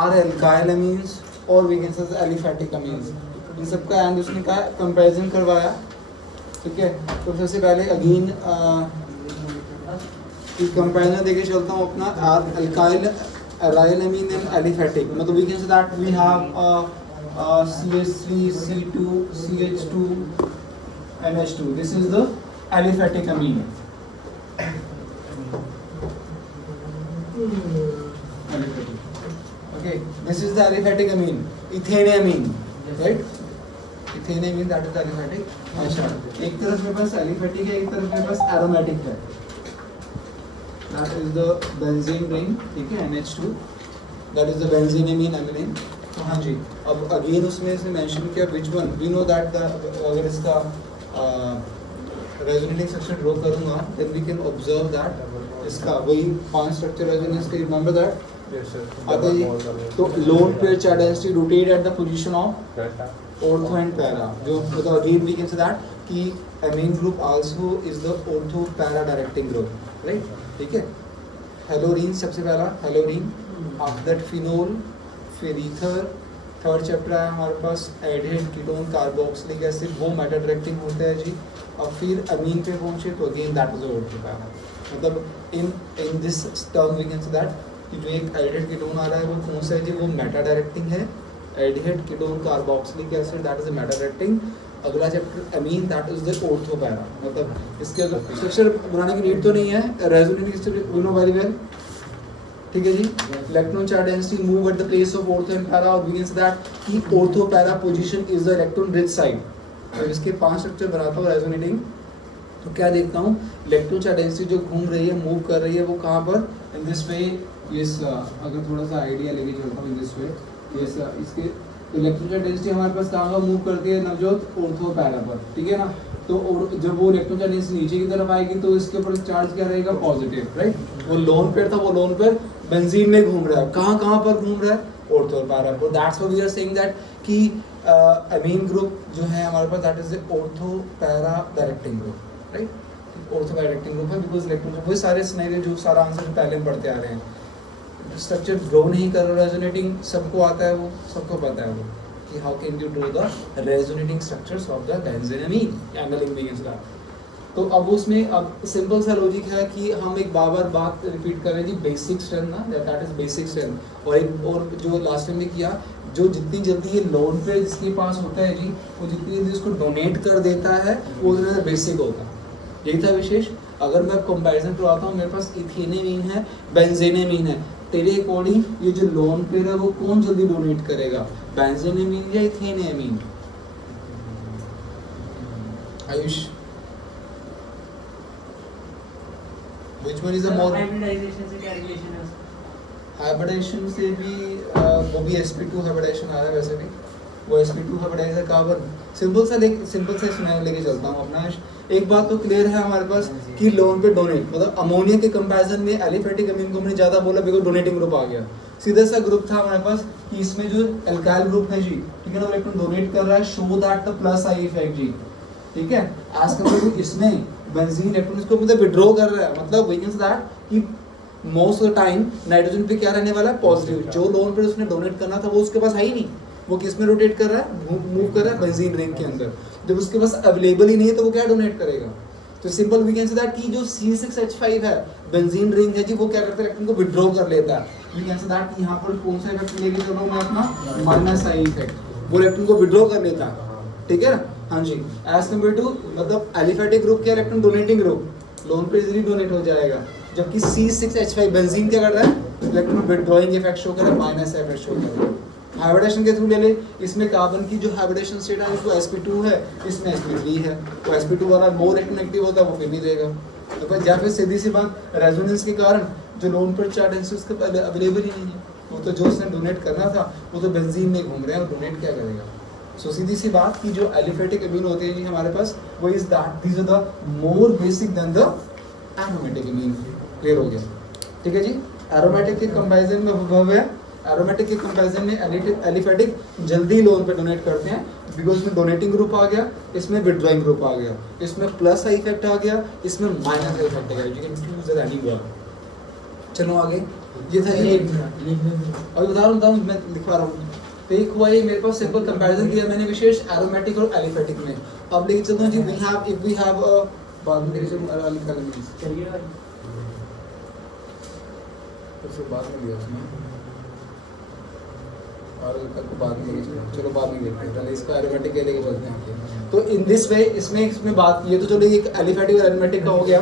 Are alkyl amines और we can say aliphatic amines. इन सबका एंड उसने कहा कंपैरिजन करवाया, ठीक है। तो सबसे पहले अगेन कंपैरिजन देके चलता हूँ अपना R alkyl amine and aliphatic. मतलब we can say that we have CH3, C2, CH2, NH2. This is the aliphatic amine. Aliphatic. Okay, this is the aliphatic amine. Ethaneamine, right? Ethaneamine, that is the aliphatic. अच्छा, एक तरफ मेरे पास aliphatic है, एक तरफ मेरे पास aromatic है. That is the benzene ring, ठीक है, NH2. That is the benzeneamine amine. तो हाँ जी, अब अगेन उसमें इसने मेंशन किया which one we know that the अगर इसका रेजोनेटिंग स्ट्रक्चर ड्रॉ करूंगा then we can observe that इसका वही 5 स्ट्रक्चर रेजोनेंस के रिमेंबर दैट आता है। तो lone pair charge density rotate at the position of ortho and para, जो मतलब again we can say that कि amine group also is the ortho para directing group, right, ठीक है। Haloarene सबसे पहला हेलोरीन, आफ्टर दैट फिनोल, फिर ether, third chapter आया हमारे पास एडेड कीटोन कार्बोक्सिलिक एसिड, वो मेटा डायरेक्टिंग होता है जी। और फिर अमीन पे पहुंचे तो again that is ortho para. मतलब in this term we can say that कि जो एक एडेड कीटोन आ रहा है वो कौन सा है जी, वो मेटा डायरेक्टिंग है। Aldehyde ketone carboxylic acid that is a meta directing. अगला chapter amine that is the ortho para. मतलब इसके स्ट्रक्चर बनाने की नीड तो नहीं है, resonating structure we know very well, ठीक है जी। Electron charge density move at the place of ortho and para, और वी कैन से दैट कि ortho para position is the electron rich side. तो इसके 5 स्ट्रक्चर बनाता हूँ रेजोनेटिंग, तो क्या देखता हूँ इलेक्ट्रॉन चार्ज डेंसिटी जो घूम रही है मूव कर रही है वो कहाँ पर, इन दिस वे। इस अगर थोड़ा सा आइडिया लेके चलता हूँ इन दिस वे, इसके इलेक्ट्रॉन चार्ज डेंसिटी हमारे पास कहाँ पर मूव करती है नवजोत, ऑर्थो पैरा पर, ठीक है ना। तो और जब वो इलेक्ट्रॉन चार्ज डेंसिटी नीचे की तरफ आएगी तो इसके ऊपर चार्ज क्या रहेगा, पॉजिटिव, राइट। वो लोन पेयर था, वो लोन पेयर बेंजीन में घूम रहा है, कहाँ पर घूम रहा है, ऑर्थो पैरा पर। That's why we are saying that कि अमीन ग्रुप जो है हमारे पास that is the ortho para directing group, right. Ortho para directing group है बिकॉज इलेक्ट्रॉन वो सारे सिनेरियो जो सारा आंसर पहले हम पढ़ते आ रहे हैं। स्ट्रक्चर ड्रॉ नहीं कर रहा रेजोनेटिंग, सबको आता है, वो सबको पता है वो कि how can you draw the resonating structures of the benzene angling begins that. तो अब उसमें अब सिंपल सा लॉजिक है कि हम एक बार बात रिपीट कर रहे हैं जी, बेसिक स्ट्रेंथ ना, दैट इज बेसिक स्ट्रेंथ। और एक और जो लास्ट टाइम में किया, जो जितनी जल्दी ये लोन पे जिसके पास होता है जी, वो जितनी जल्दी उसको डोनेट कर देता है वो उतना बेसिक होता है। यही था विशेष। अगर मैं कंपैरिजन करवाता हूँ, मेरे पास इथेनेमीन है, बेंजेनेमीन है, तेरे अकॉर्डिंग ये जो लोन पेयर है वो कौन जल्दी डोनेट करेगा, बेंजेनेमीन या ethanamine? Ayush, which one is the more hybridisation से क्या रिलेशन है उसका? हाइब्रिडाइजेशन से भी वो भी sp2 हाइब्रिडाइजेशन आ रहा है, वैसे भी वो sp2 हाइब्रिडाइजर कार्बन। सिंपल सा सिनेरियो लेके चलता हूँ अपना। एक बात तो क्लियर है हमारे पास कि लोन पे डोनेट, मतलब अमोनिया के कंपैरिजन में एलिफेटिक अमीन को हमने ज्यादा बोला बिकॉज डोनेटिंग ग्रुप आ गया। सीधा सा ग्रुप था हमारे पास कि इसमें जो एल्काइल ग्रुप है जी, ठीक है ना, वो इलेक्ट्रॉन डोनेट कर रहा है, show that the plus I effect जी, ठीक है। एज कम्पेयर टू इसमें बेंजीन इलेक्ट्रॉन इसको मतलब विड्रॉ कर रहा है, मतलब वी कैन से दैट कि most of the time nitrogen पे क्या रहने वाला है, पॉजिटिव। जो लोन पे उसने डोनेट करना था वो उसके पास है ही नहीं, वो किस में रोटेट कर रहा है, मूव कर रहा है बेंजीन रिंग के अंदर। जब उसके पास अवेलेबल ही नहीं है तो वो क्या डोनेट करेगा। तो simple we can say that कि जो C6H5 है बेंजीन रिंग है जी, वो क्या करता है, इलेक्ट्रॉन को विड्रॉ कर लेता है। वी कैन से दैट कि यहाँ पर कौन सा इफेक्ट लेके चल रहा हूँ मैं अपना, माइनस आई इफेक्ट, वो इलेक्ट्रॉन को विड्रॉ कर लेता है, ठीक है ना। हाँ जी, एज कम्पेयर टू मतलब एलिफेटिक ग्रुप क्या, इलेक्ट्रॉन डोनेटिंग ग्रुप, लोन पे इजीली डोनेट हो जाएगा। जबकि C6H5 बेंजीन क्या कर रहा है, इलेक्ट्रॉन विड्रॉइंग इफेक्ट शो कर रहा है, माइनस इफेक्ट शो कर रहा है। हाइब्रिडेशन के थ्रू ले ले, इसमें कार्बन की जो हाइब्रिडेशन स्टेट है इसको sp2 है, इसमें sp3 है, तो sp2 वाला मोर इलेक्ट्रोनेगेटिव होता है, वो फिर नहीं देगा। तो या फिर सीधी सी बात, रेजोनेंस के कारण जो लोन पर चार्ज है उसके अवेलेबल ही नहीं है, वो तो जो उसने डोनेट करना था वो तो बेंजीन में घूम रहे हैं, और डोनेट क्या करेगा। सो सीधी सी बात कि जो एलिफेटिक अमीन होते हैं जी हमारे पास, वो is that these are the more basic than the aromatic amine. Clear हो गया, ठीक है जी। एरोमेटिक के कंपैरिजन में वो है, एरोमेटिक के कंपैरिजन में एलिफेटिक जल्दी लोन पे डोनेट करते हैं बिकॉज इसमें डोनेटिंग ग्रुप आ गया, इसमें विड्रॉइंग ग्रुप आ गया, इसमें प्लस इफेक्ट आ गया, इसमें माइनस इफेक्ट आ गया। You can choose any one. चलो आगे, ये था ये अभी बता रहा हूँ मैं लिखवा रहा हूँ। तो एक हुआ ये मेरे पास सिंपल कंपैरिजन किया मैंने विशेष एरोमेटिक और एलिफेटिक में। अब लेके चलता हूँ जी we have if we have a बाद में लेके चलूँ लिखा लेंगे चलिए फिर बाद में लिया उसने और को बाद में लेके चलो चलो बाद में देखते हैं पहले इसका एरोमेटिक के लेके चलते हैं आगे। तो इन दिस वे इसमें बात ये तो चलो एक एलिफेटिक और एरोमेटिक का हो गया।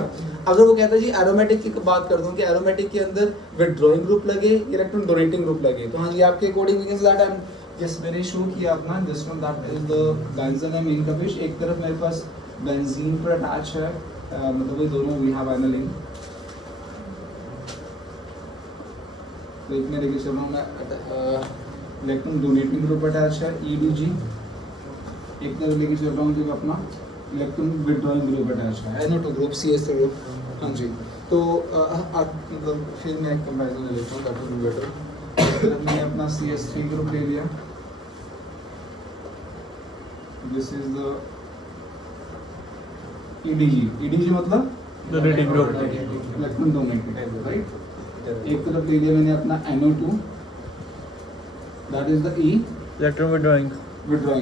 अगर वो कहता है जी एरोमेटिक की बात कर दूं कि एरोमेटिक के अंदर विथड्रॉइंग ग्रुप लगे इलेक्ट्रॉन डोनेटिंग ग्रुप लगे तो हाँ जी आपके according we can say that I am just मैंने शो किया अपना this one that is the benzene and main capisce. एक तरफ मेरे पास बेंजीन पर अटैच है मतलब ये दोनों वी हैव एनालिन। तो एक में लेके चल रहा हूँ मैं इलेक्ट्रॉन डोनेटिंग ग्रुप अटैच है EDG। एक तरफ लेके चल रहा हूँ जो अपना इलेक्ट्रॉन विथड्रॉइंग ग्रुप अटैच है NO2 ग्रुप CS ग्रुप। हाँ जी तो मतलब फिर मैं एक कंपैरिजन ले लेता हूँ दैट विल बी बेटर। मैंने अपना CS3 ग्रुप ले लिया। दिस इज द EDG मतलब donating group electron donating right. एक तरफ ले लिया मैंने अपना NO2 that is the E electron withdrawing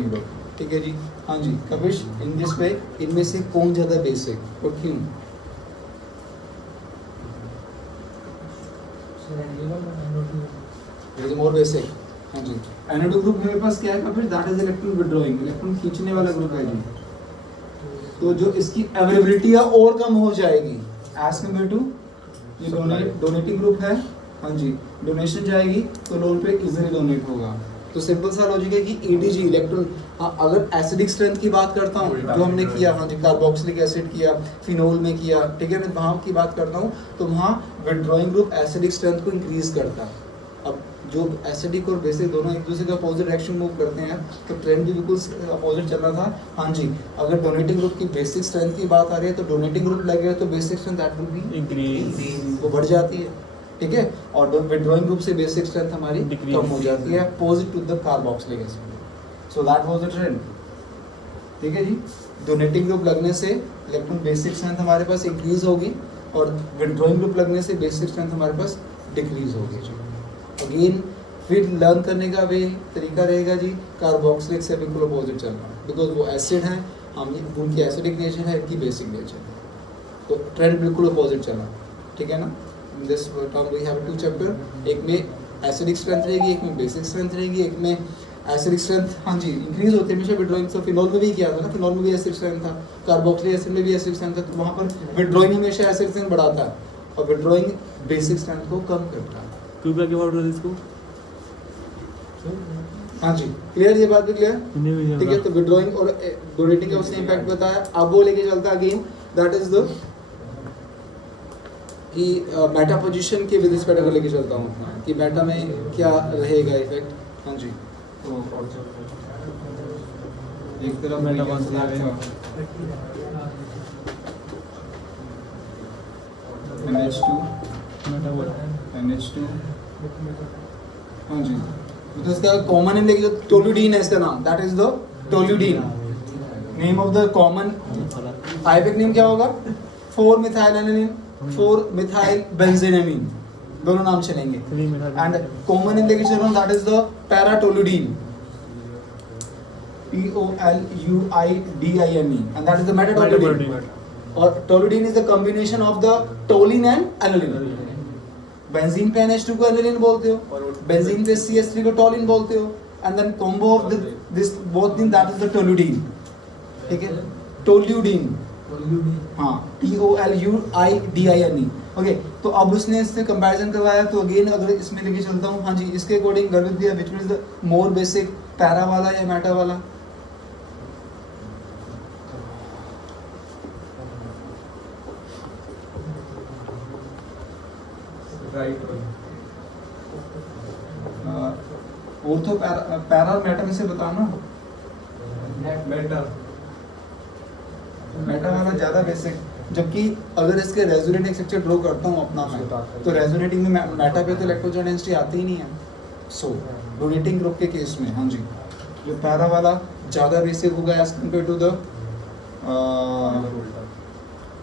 group. ठीक है जी। हाँ जी कपिश इन दिस वे इनमें से कौन ज्यादा बेसिक और क्यों? It is more basic. हाँ जी NO2 ग्रुप मेरे पास क्या है Kapish that is electron withdrawing electron खींचने वाला ग्रुप है जी। तो जो इसकी अवेलेबिलिटी है और कम हो जाएगी एज कम्पेयर टू ये डोनेटिंग ग्रुप है। हाँ जी डोनेशन जाएगी तो लोन पे इजीली डोनेट होगा। तो सिंपल सा लॉजिक है कि EDG इलेक्ट्रॉन अगर एसिडिक स्ट्रेंथ की बात करता हूँ जो हमने किया हाँ जी कार्बोक्सिलिक एसिड किया फिनोल में किया ठीक है मैं वहाँ की बात करता हूँ तो वहाँ विथड्रॉइंग ग्रुप एसिडिक स्ट्रेंथ को इंक्रीज करता है। अब जो एसिडिक और बेसिक दोनों एक दूसरे के अपोजिट डायरेक्शन मूव करते हैं तो ट्रेंड भी बिल्कुल अपोजिट चल रहा था। हाँ जी अगर डोनेटिंग ग्रुप की बेसिक स्ट्रेंथ की बात आ रही है तो डोनेटिंग ग्रुप लगेगा तो basic strength that will be increase वो बढ़ जाती है ठीक है। और विथड्रॉइंग ग्रुप से बेसिक स्ट्रेंथ हमारी कम हो जाती है opposite to the carboxylic acid. So that was the trend ठीक है जी। डोनेटिंग ग्रुप लगने से इलेक्ट्रॉन बेसिक स्ट्रेंथ हमारे पास इंक्रीज होगी और विथड्रॉइंग ग्रुप लगने से बेसिक स्ट्रेंथ हमारे पास डिक्रीज होगी जी। अगेन फिर लर्न करने का भी तरीका रहेगा जी कार्बोक्सिलिक से बिल्कुल अपोजिट चलना बिकॉज वो एसिड है हम उनकी एसिडिक नेचर है इनकी बेसिक नेचर है तो ट्रेंड बिल्कुल अपोजिट चलना ठीक है ना। This term we have 2 chapter एक में एसिडिक स्ट्रेंथ रहेगी एक में बेसिक स्ट्रेंथ रहेगी। एक में एसिडिक स्ट्रेंथ हाँ जी इंक्रीज होती है हमेशा विथड्रॉइंग से फिनोल में भी किया था ना फिनोल में भी एसिडिक स्ट्रेंथ था कार्बोक्सिलिक एसिड में भी एसिडिक स्ट्रेंथ था तो वहाँ पर विथड्रॉइंग हमेशा एसिडिक स्ट्रेंथ बढ़ाता है और विथड्रॉइंग बेसिक स्ट्रेंथ को कम करता है। क्यों क्या बात है इसको? हाँ जी क्लियर ये बात भी क्लियर ठीक है। तो विथड्रॉइंग और डोनेटिंग का उसने इम्पैक्ट बताया। अब वो लेके चलता है अगेन दैट इज द कि मेटा पोजीशन के विद रिस्पेक्ट अगर लेके चलता हूँ कि मेटा में क्या रहेगा इफेक्ट। हाँ जी तो एक तरफ मेटा मेटा कौन सा रहेगा? NH2 हाँ जी तो इसका कॉमन नेम लेके टोल्यूडीन है इसका नाम that is the toluidine name of the common IUPAC name क्या होगा 4 मिथाइल एनालिन 4 मिथाइल बेंजीनामीन दोनों नाम चलेंगे एंड कॉमन नेम लेके चल रहा हूँ that is the paratoluidine POLUIDINE and that is the metatoluidine और toluidine is the combination of the toluene and aniline. Benzene पे NH2 को एनालिन बोलते हो बेंजीन पे CS3 को टोलिन बोलते हो and then combo of this both thing that is the toluidine ठीक है टोल्यूडीन हाँ POLUIDINE ओके। तो अब उसने इससे कंपैरिजन करवाया तो अगेन अगर इसमें लेके चलता हूँ हाँ जी इसके अकॉर्डिंग गर्वित दिया which means the more basic para वाला या मेटा वाला राइट ऑर्थो पैरा मेटा में से बताना मेटा वाला ज़्यादा बेसिक जबकि अगर इसके रेजोनेटिंग स्ट्रक्चर ड्रॉ करता हूँ अपना मैं तो रेजोनेटिंग में मेटा पे तो इलेक्ट्रोजन डेंसिटी आती ही नहीं है। सो डोनेटिंग ग्रुप के केस में हाँ जी जो पैरा वाला ज़्यादा बेसिक होगा as compare to the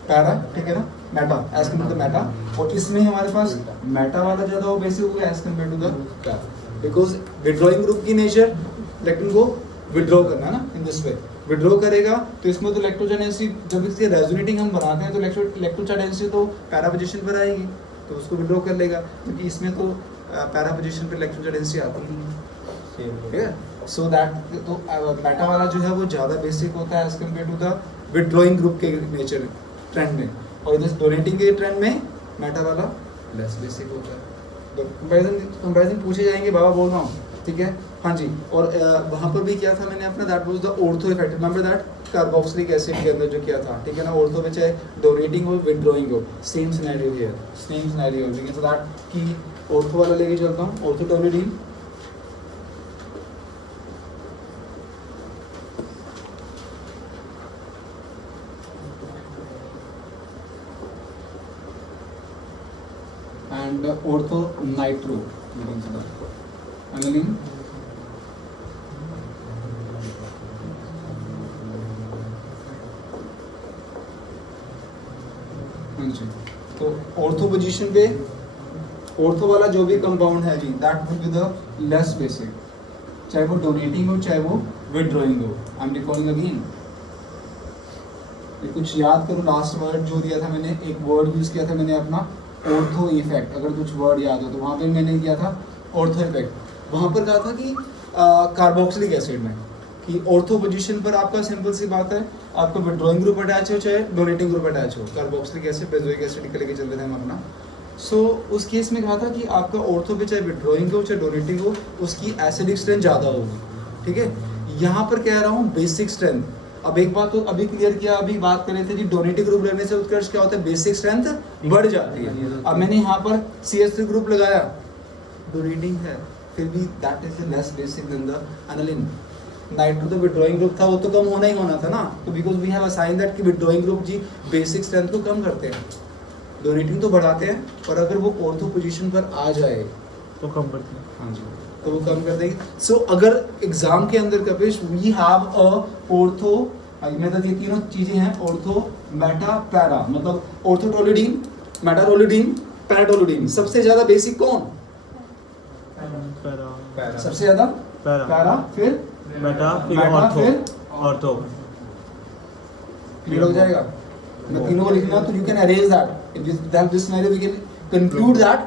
para ठीक है ना meta as compare to meta, और इसमें हमारे पास मेटा वाला ज़्यादा हो बेसिक होगा as compare to the para, because withdrawing group की नेचर इलेक्ट्रॉन को विड्रॉ करना है ना, इन दिस वे विड्रॉ करेगा तो इसमें तो इलेक्ट्रोचार्ज डेंसिटी जब इसकी रेजोनेटिंग हम बनाते हैं तो इलेक्ट्रोचार्ज डेंसिटी तो पैरा पोजीशन पर आएगी तो उसको विड्रॉ कर लेगा, क्योंकि इसमें तो पैरा पोजीशन पर इलेक्ट्रोचार्ज डेंसिटी आती ही नहीं, ठीक है। सो दैट तो मेटा वाला जो है वो ज़्यादा बेसिक होता है as compare to the withdrawing group के नेचर ट्रेंड में, और इस डोनेटिंग के ट्रेंड में मेटा वाला लेस बेसिक होता है। तो कंपैरिजन पूछे जाएंगे, बाबा बोल रहा हूँ, ठीक है। हाँ जी, और वहाँ पर भी किया था मैंने अपना, that was the ortho effect, remember that carboxylic acid के अंदर जो किया था, ठीक है ना, ऑर्थो में चाहे डोनेटिंग हो विड्रॉइंग हो, same scenario here, same scenario, ठीक है। सो दैट कि ऑर्थो वाला लेके चलता हूँ, ऑर्थोटोल्यूडीन, and ortho nitro aniline, हाँ जी। तो ऑर्थो पोजीशन पे ऑर्थो वाला जो भी कंपाउंड है जी, that will be the less basic, चाहे वो डोनेटिंग हो चाहे वो विड्रॉइंग हो। आई एम रिकॉलिंग अगेन, कुछ याद करो, लास्ट वर्ड जो दिया था मैंने, एक वर्ड यूज किया था मैंने अपना ऑर्थो इफेक्ट, अगर कुछ वर्ड याद हो तो वहाँ पे मैंने किया था ऑर्थो इफेक्ट। वहाँ पर कहा था कि कार्बोक्सिलिक एसिड में कि ऑर्थो पोजीशन पर आपका सिंपल सी बात है, आपका विड्रॉइंग ग्रुप अटैच हो चाहे डोनेटिंग ग्रुप अटैच हो, कार्बोक्सिलिक एसिड बेंजोइक एसिड के लेके चल रहे थे हम अपना। सो उस केस में कहा था कि आपका ऑर्थो पे चाहे विड्रॉइंग हो चाहे डोनेटिंग हो, उसकी एसिडिक स्ट्रेंथ ज़्यादा होगी, ठीक है। यहाँ पर कह रहा हूँ बेसिक स्ट्रेंथ। अब एक बात तो अभी क्लियर किया, अभी बात कर रहे थे कि डोनेटिव ग्रुप लगने से उत्कर्ष क्या होता है, बेसिक स्ट्रेंथ बढ़ जाती है। अब मैंने यहाँ पर CH3 ग्रुप लगाया, डोनेटिंग है, फिर भी that is less basic than the aniline. Nitro तो विड्रॉइंग ग्रुप था, वो तो कम होना ही होना था ना, तो because we have assign that कि विड्रॉइंग ग्रुप जी बेसिक स्ट्रेंथ को कम करते हैं, डोनेटिंग तो बढ़ाते हैं, और अगर वो ऑर्थो पोजीशन पर आ जाए तो कम करते हैं। हाँ जी, तो वो कम कर देगी। सो अगर एग्जाम के अंदर capisce we have a ortho, मतलब ये तीनों चीजें हैं, ऑर्थो मेटा पैरा, मतलब ऑर्थोटोल्यूडीन, मेटाटोल्यूडीन, पैराटोल्यूडीन। सबसे ज्यादा बेसिक कौन, पैरा, सबसे ज्यादा पैरा, फिर मेटा, फिर मेटा, ऑर्थो, फिर ऑर्थो। क्लियर हो जाएगा। मैं तीनों को लिखना, तो you can arrange that in this scenario, we can conclude that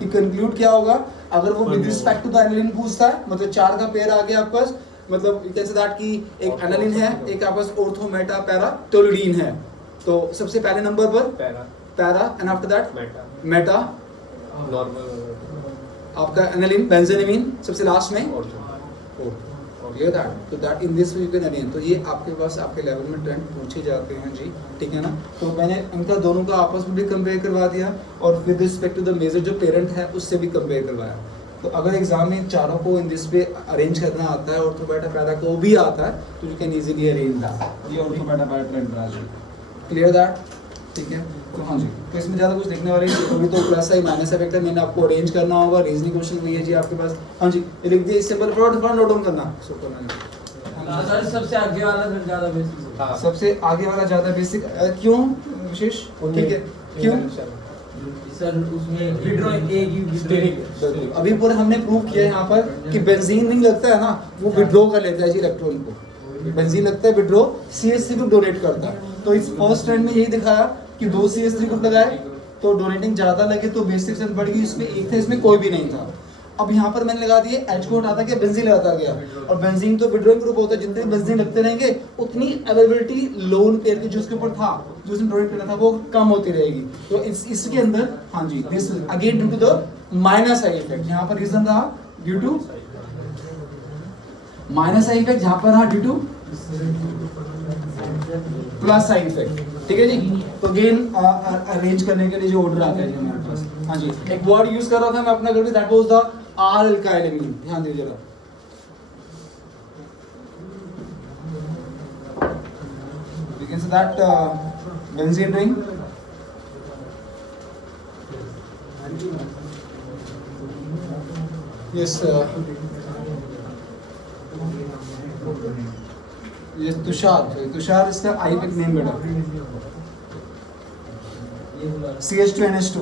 कि कंक्लूड क्या होगा अगर वो with respect to the aniline पूछता है, मतलब 4 का पेयर आ गया आपके पास, मतलब यू कैन से दैट कि एक एनालिन है, एक आपके पास ऑर्थो मेटा पैरा टोल्यूडीन है, तो सबसे पहले नंबर पर para and after that Meta, normal आपका एनालिन बेंजेनिमीन, सबसे लास्ट में ऑर्थो। क्लियर दैट, तो that in this way you can arrange. तो ये आपके पास आपके लेवल में ट्रेंड पूछे जाते हैं जी, ठीक है ना। तो मैंने इनका दोनों का आपस में भी कंपेयर करवा दिया, और with respect to the major जो पेरेंट है उससे भी कंपेयर करवाया। तो अगर एग्जाम में चारों को इन दिस पे अरेंज करना आता है, ऑर्थो मेटा पैरा को भी आता है, तो you can easily arrange that, ये ऑर्थो मेटा पैरा ट्रेंड बना ली। क्लियर दैट, ठीक है। तो हाँ जी, तो इसमें ज़्यादा कुछ देखने वाले नहीं, अभी तो प्लस आई माइनस इफेक्ट है, मैंने आपको अरेंज करना होगा। रीजनिंग क्वेश्चन भी है जी आपके पास, हाँ जी, ये लिख दिए, सिंपल फटाफट नोट डाउन करना। सर सबसे आगे वाला फिर ज्यादा बेसिक हाँ। सबसे आगे वाला ज़्यादा बेसिक, क्यों विशेष, ठीक है, क्यों? सर उसमें विड्रॉइंग एक अभी पूरा हमने प्रूव किया है यहाँ पर कि बेंजीन नहीं लगता है ना, वो विड्रॉ कर लेता है जी इलेक्ट्रॉन को, बेंजीन लगता है विड्रॉ, CH3 ग्रुप डोनेट करता है। तो इस फर्स्ट ट्रेंड में यही दिखाया कि 2 CH3 ग्रुप लगाए तो डोनेटिंग ज़्यादा लगे तो बेसिक स्ट्रेंथ बढ़ गई, इसमें एक था, इसमें कोई भी नहीं था। अब यहाँ पर मैंने लगा दिए H को हटाता गया, बेंजीन लगाता गया, और बेंजीन तो विड्रॉइंग ग्रुप होता है, जितने बेंजीन लगते रहेंगे उतनी अवेलेबिलिटी लोन पेयर की जो उसके ऊपर था, जो उसने डोनेट करना था, वो कम होती रहेगी। तो इसके अंदर हाँ जी, this again due to the minus I effect, यहाँ पर रीजन रहा due to minus I effect, जहाँ पर रहा due to plus I effect, ठीक है जी। तो अगेन अरेंज करने के लिए जो ऑर्डर आता है जी हमारे पास, हाँ जी, एक वर्ड यूज कर रहा था मैं अपना घर में, दैट वाज द आर अल्काइलेमीन, ध्यान दीजिए जरा। We can say that benzene ring, yes, ये तुषार इसका आई पिक नेम बेटा, CH2NH2.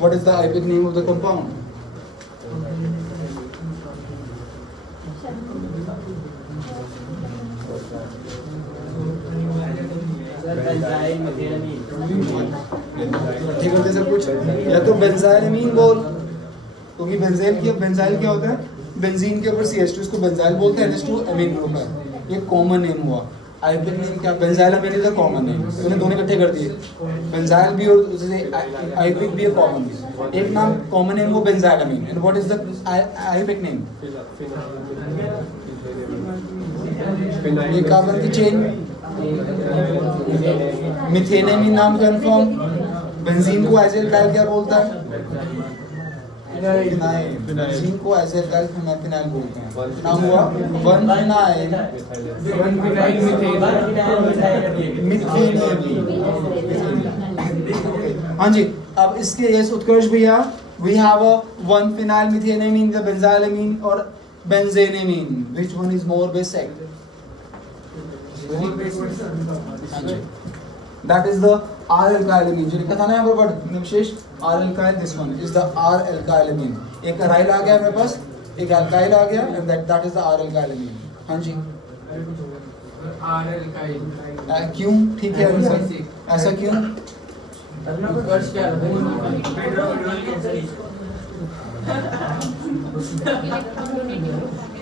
What is the IUPAC name of the compound? ठीक होते सब कुछ, या तो बेंजाइलमीन बोल, क्योंकि बेंजाइल क्या होता है, बेंजीन के ऊपर CH2, इसको बेंजाइल बोलते हैं, NH2 अमीन ग्रुप है, ये कॉमन नेम हुआ। आईयूपैक नेम क्या, बेंजाइलमीन इज अ कॉमन नेम, उन्हें दोनों इकट्ठे कर दिए, बेंजाइल भी और आईयूपैक भी कॉमन भी, एक नाम कॉमन नेम वो benzylamine. And what is the IUPAC name? ये कार्बन की चेन, मिथेनेमीन नाम कंफर्म, बेंजीन को एल्काइल क्या बोलता है? फिनाइल। बेंजीन को एल्काइल फिनाइल बोलते हैं। नाम हुआ 1-फिनाइल मिथेनेमीन। हाँ जी, अब इसके यस उत्कर्ष भैया, we have a one phenyl methanamine, the benzylamine और benzenamine, which one is more basic? That is the R-alkylamine. जो लिखा था ना यहाँ पर बट विशेष R-alkyl, this one is the R-alkylamine. एक अराइल आ गया मेरे पास, एक अल्काइल आ गया, and that is the R-alkylamine. हाँ जी। क्यों? ठीक है आंसर। ऐसा क्यों?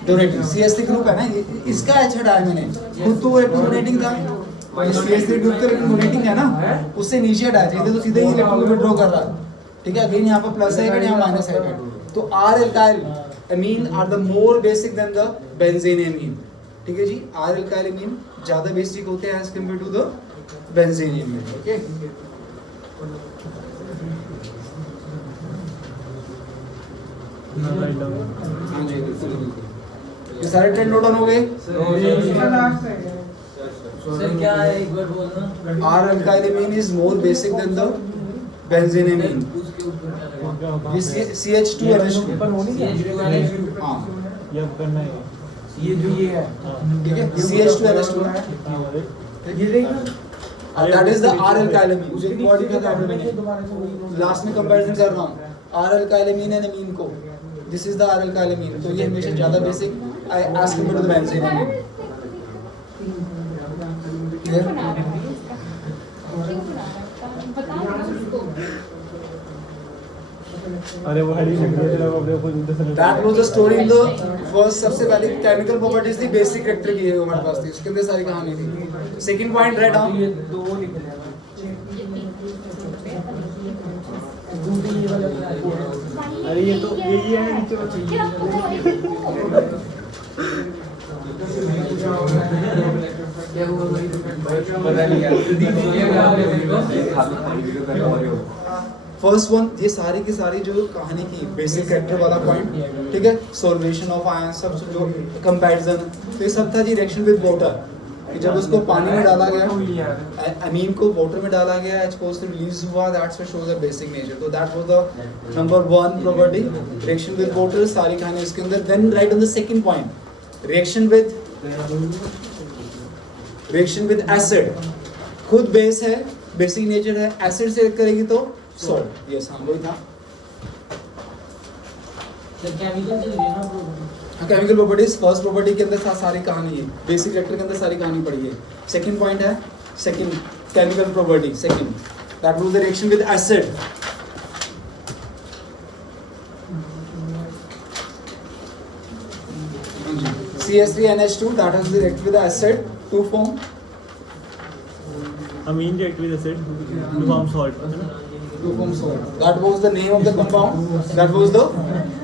डोनेटिंग CH3 ग्रुप है ना, इसका अच्छा डाया मैंने, खुद तो वो डोनेटिंग था, CH3 ग्रुप तो लेकिन डोनेटिंग है ना, उससे नीचे हटाया चाहिए तो सीधे ही इलेक्ट्रॉन को विड्रॉ कर रहा है। ठीक है, अगेन यहाँ पर प्लस है, यहाँ माइनस है। तो R-alkyl amine are the more basic than the benzenamine. ठीक है जी, R-alkyl amine ज्यादा बेसिक होते हैं as compare to the benzenamine. Okay, हाँ जी बिल्कुल। ये सारे ट्रेंड नोट डाउन हो गए। सर क्या है एक बार बोलना? R-alkylamine is more basic than the benzeneamine. ये CH2NH2। हाँ, ये अब करना है। ये जो ये है, ठीक है, CH2NH2 है। That is the R-alkylamine। मुझे बॉडी का काम नहीं है, लास्ट में कंपैरिजन कर रहा हूँ R-alkylamine and amine को। This is the R-alkylamine, तो ये हमेशा ज़्यादा basic as compared to the benzeneamine। अरे वो हरी लिख दिया तेरा अपने खुद उधर से। That was the story in the first। सबसे पहले केमिकल प्रॉपर्टीज थी, बेसिक कैरेक्टर की है हमारे पास थी, उसके अंदर सारी कहानी थी। Second point write down. अरे ये तो यही है नीचे बच्चे। फर्स्ट वन, ये सारी की सारी जो कहानी की बेसिक कैरेक्टर वाला पॉइंट, ठीक है, सॉल्वेशन ऑफ आयन, सब जो कंपैरिजन, तो ये सब था जी रिएक्शन विद वाटर। जब उसको पानी में डाला गया, अमीन को वाटर में डाला गया, H+ रिलीज हुआ, that's what shows the basic nature. तो that was the number 1 property, reaction with water, सारी कहानी इसके अंदर। Then right on the second point, reaction with acid, खुद बेस है, बेसिक नेचर है, एसिड से रिएक्ट करेगी तो सॉल्ट। यस हाँ वही था। केमिकल चल रही है ना केमिकल प्रॉपर्टीज, फर्स्ट प्रॉपर्टी के अंदर सारी कहानी है, बेसिक कैरेक्टर के अंदर सारी कहानी पड़ी है। सेकंड पॉइंट है, second chemical property, second that was the reaction with acid. CH3NH2 that is react with acid to form amine react with acid to form salt, है ना? salt. That was the name of the compound. That was the,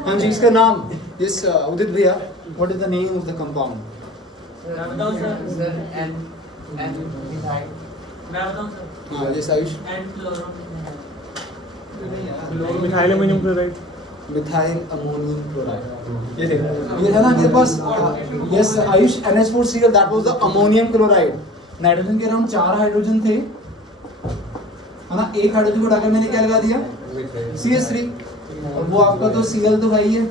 हाँ जी इसका नाम, yes उदित भैया, what is the name of the compound? मैं बताऊं sir? मैं बताऊं सर? हाँ yes Ayush. Methyl ammonium chloride. Methyl ammonium chloride. ये देखो, ये था ना मेरे पास, yes Ayush, NH4Cl, that was the ammonium chloride. Nitrogen के अराउंड 4 हाइड्रोजन थे, है ना, एक हाइड्रोजन को डालकर मैंने क्या लगा दिया, CH3, और वो आपका तो Cl तो है ही है,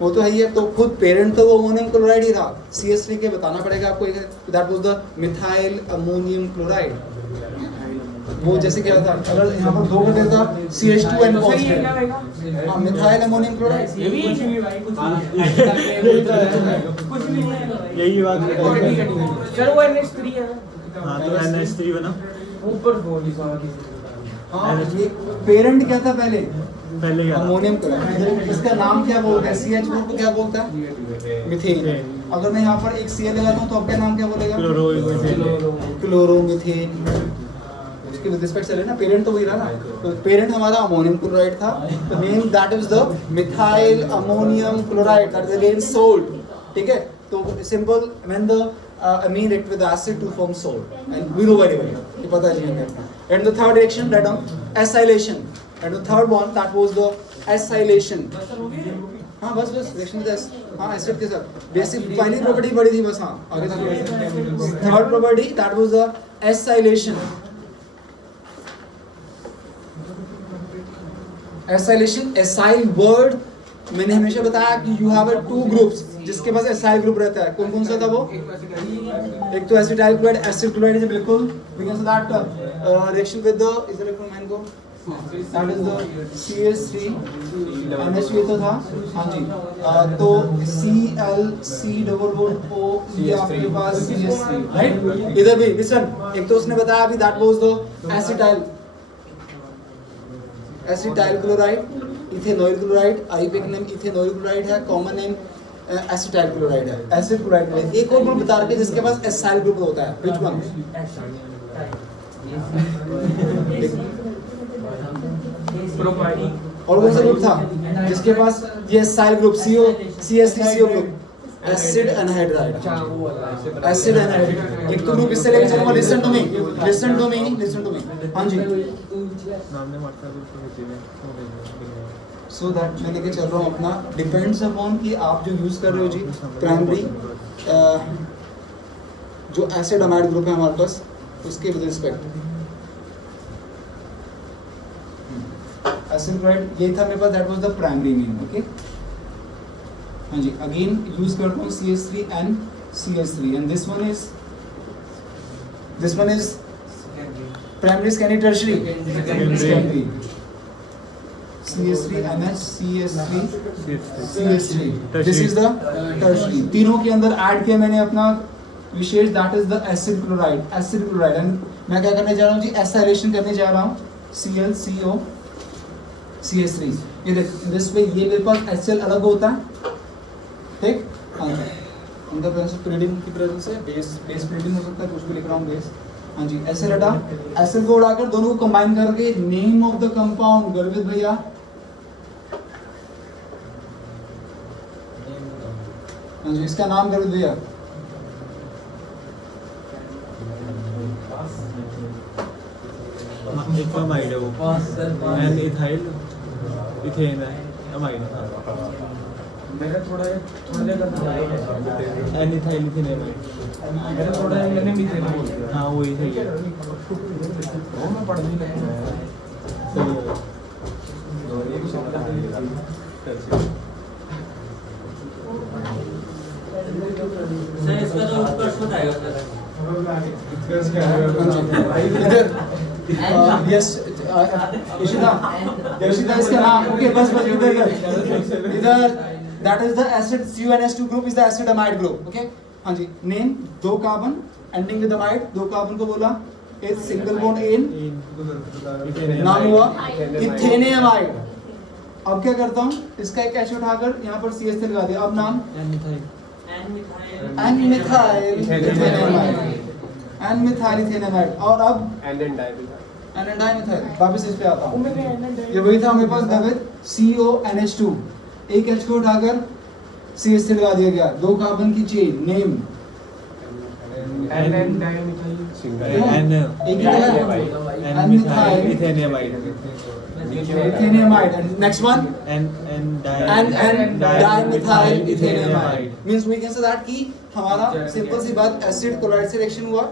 वो तो है ही है, तो खुद पेरेंट तो वो अमोनियम क्लोराइड ही था। CH3 के बताना पड़ेगा आपको, that was the methyl ammonium chloride. वो जैसे क्या था, अगर यहाँ पर 2 कर देता CH2 and तो फिर ये क्या phosphate, होएगा? हाँ मिथाइल अमोनियम क्लोराइड। ये भी कुछ भी भाई कुछ भी नहीं है यही बात है। चलो वो NH3 है हाँ तो NH3 बना। ऊपर बोल दी सारी हाँ ये पेरेंट क्या था पहले, पहले क्या था? Ammonium chloride. इसका नाम क्या बोलते हैं, CH4 को क्या बोलता है, मीथेन। अगर मैं यहाँ पर एक Cl लगाता हूँ तो आपका नाम क्या बोलेगा, क्लोरोमीथेन। उसके विद रिस्पेक्ट चले ना, पेरेंट तो वही रहा ना। तो पेरेंट हमारा अमोनियम क्लोराइड था, तो name that is the methyl ammonium chloride, that is again salt. ठीक है, तो simple when the amine react with acid to form salt, and we know very well, ये पता है जी हमें। And the third reaction that acylation, and the third one that was the acylation। हाँ बस reaction with हाँ acid के साथ basic पहली प्रॉपर्टी बड़ी थी बस, हाँ आगे तक। Third property that was the acylation। acylation, acyl word मैंने हमेशा बताया कि यू हैव 2 ग्रुप्स जिसके पास एसाइल ग्रुप रहता है। कौन कौन सा था वो, एक तो एसिटाइल क्लोराइड, एसिड क्लोराइड है बिल्कुल, we can say that reaction with the is इलेक्ट्रोमैन को that is the CH3 NH ये तो था, हाँ जी। तो ClC डबल बॉन्ड O ये आपके पास CH3 राइट। इधर भी लिसन, एक तो उसने बताया अभी that was the acetyl chloride, ethanoyl chloride, IUPAC name ethanoyl chloride है, कॉमन नेम एसिटाइल क्लोराइड है, एसिड क्लोराइड में एक और ग्रुप बता रखे जिसके पास एसाइल ग्रुप होता है, व्हिच वन, और कौन सा ग्रुप था जिसके पास ये acyl group CO CH3CO group, acid anhydride, acid anhydride. एक तो ग्रुप इससे लेके चलूंगा, लिसन टू मी, हाँ जी। सो दैट मैं लेके चल रहा हूँ अपना, डिपेंड्स अपॉन कि आप जो यूज़ कर रहे हो जी प्राइमरी जो एसिड अमाइड ग्रुप है हमारे पास उसके विद रिस्पेक्ट। एसिड क्लोराइड यही था मेरे पास, that was the primary name, okay. हाँ जी, अगेन यूज करता हूँ CH3 and CH3 and this one is primary, secondary, tertiary, secondary। CH3 NH CH3 CH3 this is the tertiary। तीनों के अंदर ऐड किया मैंने अपना विशेष, that is the acid chloride, and मैं क्या करने जा रहा हूँ जी, एसाइलेशन करने जा रहा हूँ ClCO CH3। ये देख दिस वे, ये मेरे पास HCl अलग होता है, ठीक। हाँ जी, in the presence of pyridine की प्रेजेंस से बेस pyridine हो सकता है, कुछ भी लिख रहा हूँ बेस। हाँ जी, ऐसे रटा, एसिड को उड़ाकर दोनों को कंबाइन करके नेम ऑफ द कंपाउंड गर्वित भैया, हाँ जी इसका नाम गर्वित भैया, एक अमाइड है वो, एन इथाइल इथेन है अमाइड, मेरा थोड़ा जगह एन इथाइल इथेन अमाइड, मेरा थोड़ा मैंने भी देना बोल दिया। हाँ वही सही है, वो मैं पढ़ नहीं लगा सही है। सर इसका तो उत्कर्ष बताएगा सर। यस यशिता इसका नाम, ओके बस इधर that is the acid CuNH2 group is the acid amide group, okay. हाँ जी, name 2 carbon ending with amide, 2 carbon को बोला एक सिंगल बॉन्ड एन, नाम हुआ इथेनेमाइड। अब क्या करता हूँ, इसका एक एच उठाकर यहाँ पर CH3 लगा दिया, अब नाम एन मिथाइल इथेनेमाइड, और अब एन डाइमिथाइल। वापस इस पे आता हूँ, ये वही था मेरे पास दवित CONH2, एक H को उठाकर CH3 लगा दिया गया, 2 कार्बन की chain, name N methyl ethanamide, ethanamide, and next one N dimethyl ethanamide. Means we can say that कि हमारा सिंपल सी बात, एसिड क्लोराइड से रिएक्शन हुआ,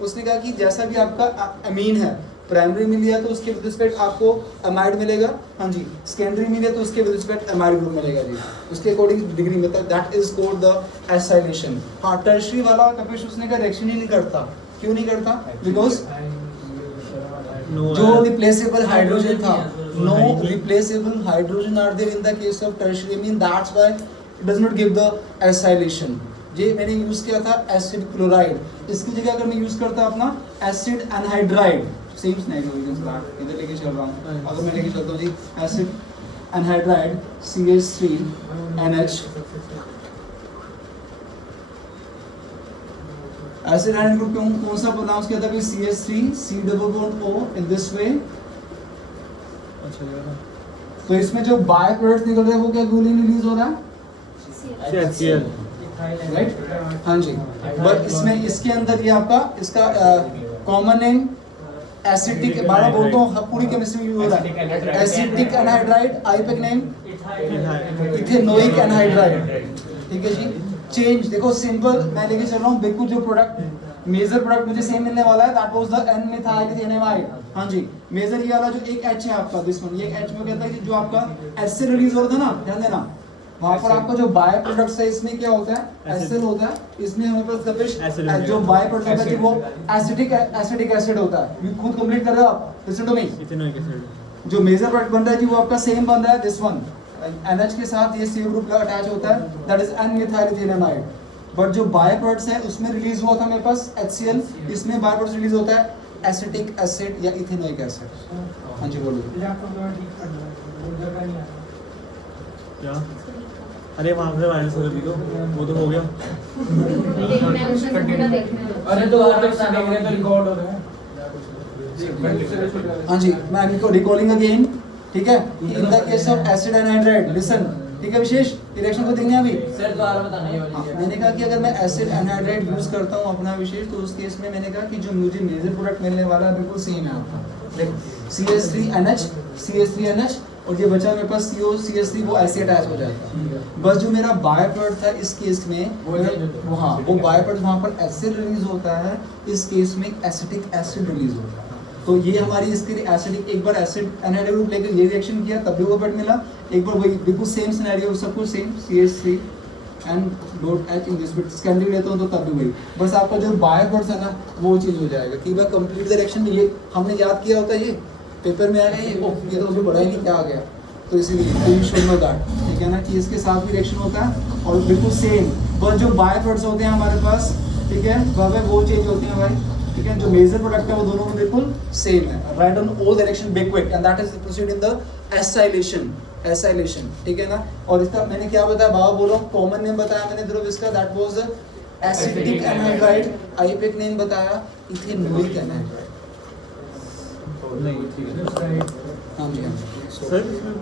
उसने कहा कि जैसा भी आपका अमीन है, प्राइमरी मिल लिया तो उसके विद रिस्पेक्ट आपको अमाइड मिलेगा, हाँ जी, सेकेंडरी मिले तो उसके विद रिस्पेक्ट अमाइड ग्रुप मिलेगा जी, उसके अकॉर्डिंग डिग्री में, that is called the acylation. हाँ, टर्शियरी वाला कपिश उसने का रिएक्शन ही नहीं करता, क्यों नहीं करता, बिकॉज No जो ion. रिप्लेसेबल हाइड्रोजन था, no hydrogen. Replaceable hydrogen are there in the case of tertiary amine that's why it does not give the acylation. ये मैंने यूज किया था एसिड क्लोराइड, इसकी जगह अगर मैं यूज करता अपना एसिड एनहाइड्राइड, सेम सिनेरियो इधर लेके चल रहा हूँ, अगर मैं लेके चलता हूँ जी acid anhydride CH3NH, acid anhydride group कौन सा प्रोनाउंस किया था कि CH3 C double bond O in this way. अच्छा लगा तो इसमें जो बाय प्रोडक्ट निकल रहे हैं वो क्या ग्लूलिन रिलीज हो रहा है, HCl राइट? हाँ जी, बट इसमें इसके अंदर ये आपका इसका कॉमन नेम एसिटिक, बारह बोलता हूँ पूरी केमिस्ट्री में यूज हो रहा है, acetic anhydride, IUPAC name ethanoic anhydride. ठीक है जी, चेंज देखो सिंपल मैं लेके चल रहा हूँ, बिल्कुल जो प्रोडक्ट मेजर प्रोडक्ट मुझे सेम मिलने वाला है, that was the N methyl ethanamide. हाँ जी, मेजर ये वाला जो एक H है आपका, दिस वन, ये H में कहता है कि जो आपका एच से रिलीज हो रहा था ना, ध्यान देना वहां पर आपका जो बाय प्रोडक्ट्स है इसमें क्या होता है, एसिड होता है, इसमें हमारे पास कपिश जो बाय प्रोडक्ट होता है वो एसिटिक एसिड होता है। ये खुद कंप्लीट कर रहे हो आप, listen to me, ethanoic acid. जो मेजर प्रोडक्ट बन रहा है जी वो आपका सेम बन रहा है, दिस वन NH के साथ ये C ग्रुप अटैच होता है, that is an methyl ethanamide. But जो बाय प्रोडक्ट्स है उसमें रिलीज हुआ था मेरे पास HCl, इसमें बाय प्रोडक्ट्स रिलीज होता है एसिटिक एसिड या इथेनोइक एसिड। हाँ जी बोलिए। क्या? अरे वहाँ से वायरस कर दी तो वो तो हो गया। अरे तो आप एक देख रहे तो रिकॉर्ड हो रहा है। हाँ जी, मैं इनको रिकॉलिंग अगेन, ठीक है, इन the case of acid anhydride, listen, ठीक है विशेष रिएक्शन को देखने अभी। सर दोबारा बताना ये हाँ, वाली। मैंने कहा कि अगर मैं एसिड एनहाइड्राइड यूज करता हूँ अपना विशेष, तो उस केस में मैंने कहा कि जो मुझे मेजर प्रोडक्ट मिलने वाला है बिल्कुल सेम है आपका, देखो CH3NH और ये बचा मेरे पास CH3, वो ऐसे अटैच हो जाता है। बस जो मेरा बाय प्रोडक्ट था इस केस में वो, हाँ वो बाय प्रोडक्ट वहाँ पर एसिड रिलीज होता है, इस केस में एसिटिक एसिड रिलीज होता है। तो ये हमारी इसके लिए एसिडिक, एक बार एसिड एनहाइड्राइड ग्रुप लेकर ये रिएक्शन किया तब भी वो प्रोडक्ट मिला, एक बार वही बिल्कुल सेम सिनेरियो, सब कुछ same CH3 and dot H in this bit स्कैंडिंग लेता हूँ तो तब भी वही, बस आपका जो बाय प्रोडक्ट है ना वो चेंज हो जाएगा कि भाई कंप्लीट डायरेक्शन में ये हमने याद किया होता है, ये पेपर में आ गया, ये तो मुझे पता ही नहीं क्या आ गया, तो इसीलिए यू शुड नो दैट, ठीक है ना, कि इसके साथ भी रिएक्शन होता है और बिल्कुल सेम, बस जो बाय प्रोडक्ट्स होते हैं हमारे पास, ठीक है, वह वो चेंज होते हैं भाई, ठीक है, जो मेजर प्रोडक्ट है वो दोनों में बिल्कुल सेम है, right on O direction big quick and that is proceed in the acylation, ठीक है ना। और इसका मैंने क्या बताया, बाबा बोल रहा हूँ, कॉमन नेम बताया मैंने ध्रुव इसका, that was acetic anhydride, IUPAC name बताया इथेनोइक एनहाइड्राइड। नहीं ठीक है हाँ जी हाँ जी। सर इसमें